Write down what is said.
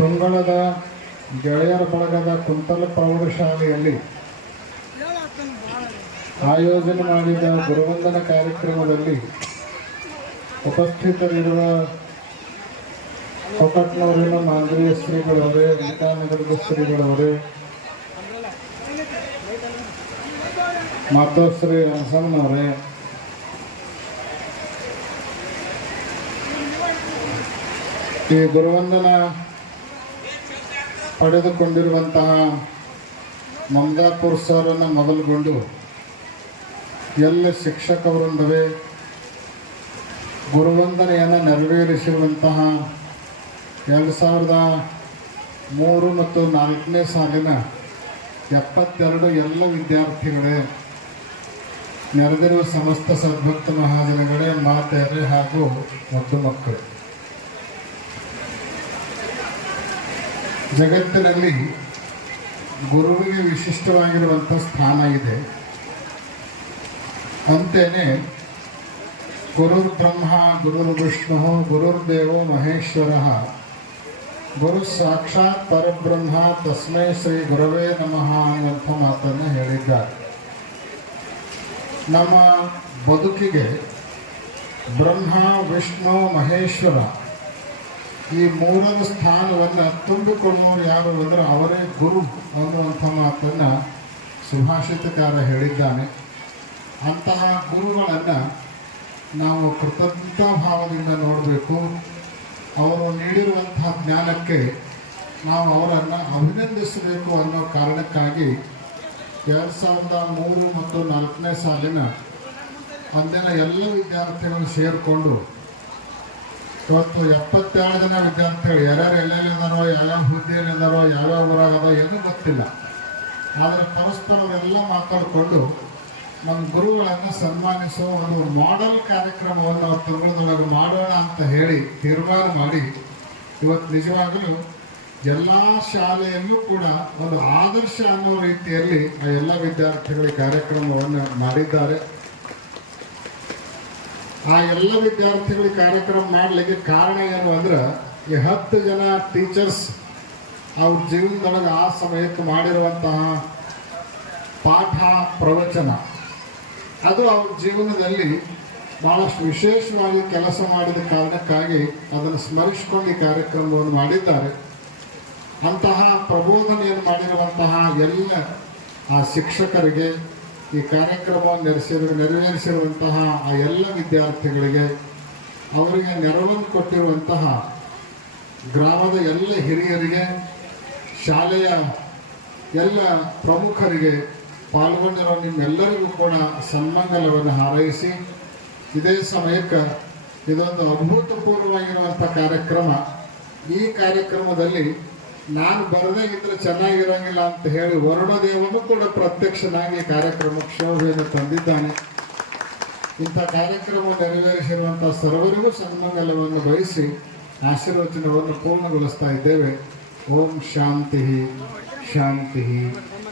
ತುಂಗಳದ ಗೆಳೆಯರ ಬಳಗದ ಕುಂತಲ ಪ್ರೌಢಶಾಲೆಯಲ್ಲಿ ಆಯೋಜನೆ ಮಾಡಿದ ಗುರುವಂದನ ಕಾರ್ಯಕ್ರಮದಲ್ಲಿ ಉಪಸ್ಥಿತರಿರುವ ಕೊಕಟ್ನೂರಿನ ಮಾಂದ್ರಿಯ ಶ್ರೀಗಳವರೇ ಗೀತಾನಗರದ ಶ್ರೀಗಳವರೇ ಮಾತೋಶ್ರೀ ರಂಸಮ್ಮನವರೇ ಈ ಗುರುವಂದನ ಪಡೆದುಕೊಂಡಿರುವಂತಹ ಮಮದಾಪುರ್ ಸರನ್ನು ಮೊದಲುಗೊಂಡು ಎಲ್ಲ ಶಿಕ್ಷಕ ವೃಂದವೇ ಗುರುವಂದನೆಯನ್ನು ನೆರವೇರಿಸಿರುವಂತಹ ಎರಡು ಸಾವಿರದ ಮೂರು ಮತ್ತು ನಾಲ್ಕನೇ ಸಾಲಿನ ಎಪ್ಪತ್ತೆರಡು ಎಲ್ಲ ವಿದ್ಯಾರ್ಥಿಗಳೇ, ನೆರೆದಿರುವ ಸಮಸ್ತ ಸದ್ಭಕ್ತ ಮಹಾಜನಗಳೇ ಮಾತೆಯರೇ ಹಾಗೂ ಮದ್ದು ಮಕ್ಕಳು. ಜಗತ್ತಿನಲ್ಲಿ ಗುರುವಿಗೆ ವಿಶಿಷ್ಟವಾಗಿರುವಂಥ ಸ್ಥಾನ ಇದೆ. ಅಂತೆಯೇ ಗುರುರ್ ಬ್ರಹ್ಮ ಗುರುರ್ ವಿಷ್ಣು ಗುರುರ್ದೇವೋ ಮಹೇಶ್ವರ, ಗುರು ಸಾಕ್ಷಾತ್ ಪರಬ್ರಹ್ಮ, ತಸ್ಮೈ ಶ್ರೀ ಗುರವೇ ನಮಃ ಅನ್ನುವಂಥ ಮಾತನ್ನು ಹೇಳಿದ್ದಾರೆ. ನಮ್ಮ ಬದುಕಿಗೆ ಬ್ರಹ್ಮ, ವಿಷ್ಣು, ಮಹೇಶ್ವರ ಈ ಮೂರರ ಸ್ಥಾನವನ್ನು ತುಂಬಿಕೊಳ್ಳೋರು ಯಾರು ಅಂದರೆ ಅವರೇ ಗುರು ಅನ್ನುವಂಥ ಮಾತನ್ನು ಸುಭಾಷಿತಕಾರ ಹೇಳಿದ್ದಾನೆ. ಅಂತಹ ಗುರುಗಳನ್ನು ನಾವು ಕೃತಜ್ಞತಾ ಭಾವದಿಂದ ನೋಡಬೇಕು. ಅವರು ನೀಡಿರುವಂತಹ ಜ್ಞಾನಕ್ಕೆ ನಾವು ಅವರನ್ನು ಅಭಿನಂದಿಸಬೇಕು ಅನ್ನೋ ಕಾರಣಕ್ಕಾಗಿ ಎರಡು ಸಾವಿರದ ಮೂರು ಮತ್ತು ನಾಲ್ಕನೇ ಸಾಲಿನ ಅಂದಿನ ಎಲ್ಲ ವಿದ್ಯಾರ್ಥಿಗಳು ಸೇರಿಕೊಂಡು ಇವತ್ತು ಎಪ್ಪತ್ತೆರಡು ಜನ ವಿದ್ಯಾರ್ಥಿಗಳು ಯಾರ್ಯಾರು ಎಲ್ಲೆಲ್ಲಿದ್ದಾರೋ ಯಾವ್ಯಾವ ಹುದ್ದೆಯಲ್ಲಿದ್ದಾರೋ ಯಾವ್ಯಾವ ಊರಾಗದ ಏನೂ ಗೊತ್ತಿಲ್ಲ. ಆದರೆ ಪರಸ್ಪರರೆಲ್ಲ ಮಾತಾಡಿಕೊಂಡು ನಮ್ಮ ಗುರುಗಳನ್ನು ಸನ್ಮಾನಿಸುವ ಒಂದು ಮಾಡೆಲ್ ಕಾರ್ಯಕ್ರಮವನ್ನು ನಾವು ತಿಂಗಳದೊಳಗೆ ಮಾಡೋಣ ಅಂತ ಹೇಳಿ ತೀರ್ಮಾನ ಮಾಡಿ ಇವತ್ತು ನಿಜವಾಗಲೂ ಎಲ್ಲ ಶಾಲೆಯಲ್ಲೂ ಕೂಡ ಒಂದು ಆದರ್ಶ ಅನ್ನೋ ರೀತಿಯಲ್ಲಿ ಆ ಎಲ್ಲ ವಿದ್ಯಾರ್ಥಿಗಳ ಕಾರ್ಯಕ್ರಮವನ್ನು ಮಾಡಿದ್ದಾರೆ. ಆ ಎಲ್ಲ ವಿದ್ಯಾರ್ಥಿಗಳಿಗೆ ಕಾರ್ಯಕ್ರಮ ಮಾಡಲಿಕ್ಕೆ ಕಾರಣ ಏನು ಅಂದ್ರೆ ಈ ಹತ್ತು ಜನ ಟೀಚರ್ಸ್ ಅವ್ರ ಜೀವನದೊಳಗೆ ಆ ಸಮಯಕ್ಕೆ ಮಾಡಿರುವಂತಹ ಪಾಠ ಪ್ರವಚನ, ಅದು ಅವ್ರ ಜೀವನದಲ್ಲಿ ಬಹಳಷ್ಟು ವಿಶೇಷವಾಗಿ ಕೆಲಸ ಮಾಡಿದ ಕಾರಣಕ್ಕಾಗಿ ಅದನ್ನು ಸ್ಮರಿಸಿಕೊಂಡು ಈ ಕಾರ್ಯಕ್ರಮವನ್ನು ಮಾಡಿದ್ದಾರೆ. ಅಂತಹ ಪ್ರಬೋಧನೆಯನ್ನು ಮಾಡಿರುವಂತಹ ಎಲ್ಲ ಆ ಶಿಕ್ಷಕರಿಗೆ ಈ ಕಾರ್ಯಕ್ರಮವನ್ನು ನೆರೆಸಿರು ನೆರವೇರಿಸಿರುವಂತಹ ಆ ಎಲ್ಲ ವಿದ್ಯಾರ್ಥಿಗಳಿಗೆ ಅವರಿಗೆ ನೆರವನ್ನು ಕೊಟ್ಟಿರುವಂತಹ ಗ್ರಾಮದ ಎಲ್ಲ ಹಿರಿಯರಿಗೆ, ಶಾಲೆಯ ಎಲ್ಲ ಪ್ರಮುಖರಿಗೆ ಪಾಲ್ಗೊಂಡಿರೋ ನಿಮ್ಮೆಲ್ಲರಿಗೂ ಕೂಡ ಸನ್ಮಂಗಲವನ್ನು ಹಾರೈಸಿ, ಇದೇ ಸಮಯಕ್ಕೆ ಇದೊಂದು ಅಭೂತಪೂರ್ವವಾಗಿರುವಂಥ ಕಾರ್ಯಕ್ರಮ. ಈ ಕಾರ್ಯಕ್ರಮದಲ್ಲಿ ನಾನು ಬರದೇ ಇದ್ರೆ ಚೆನ್ನಾಗಿರೋಂಗಿಲ್ಲ ಅಂತ ಹೇಳಿ ವರುಣದೇವನು ಕೂಡ ಪ್ರತ್ಯಕ್ಷನಾಗಿ ಕಾರ್ಯಕ್ರಮಕ್ಕೆ ಶೋಭೆಯನ್ನು ತಂದಿದ್ದಾನೆ. ಇಂಥ ಕಾರ್ಯಕ್ರಮ ನೆರವೇರಿಸಿರುವಂಥ ಸರ್ವರಿಗೂ ಸನ್ಮಂಗಲವನ್ನು ಬಯಸಿ ಆಶೀರ್ವಚನವನ್ನು ಪೂರ್ಣಗೊಳಿಸ್ತಾ ಇದ್ದೇವೆ. ಓಂ ಶಾಂತಿ ಶಾಂತಿ.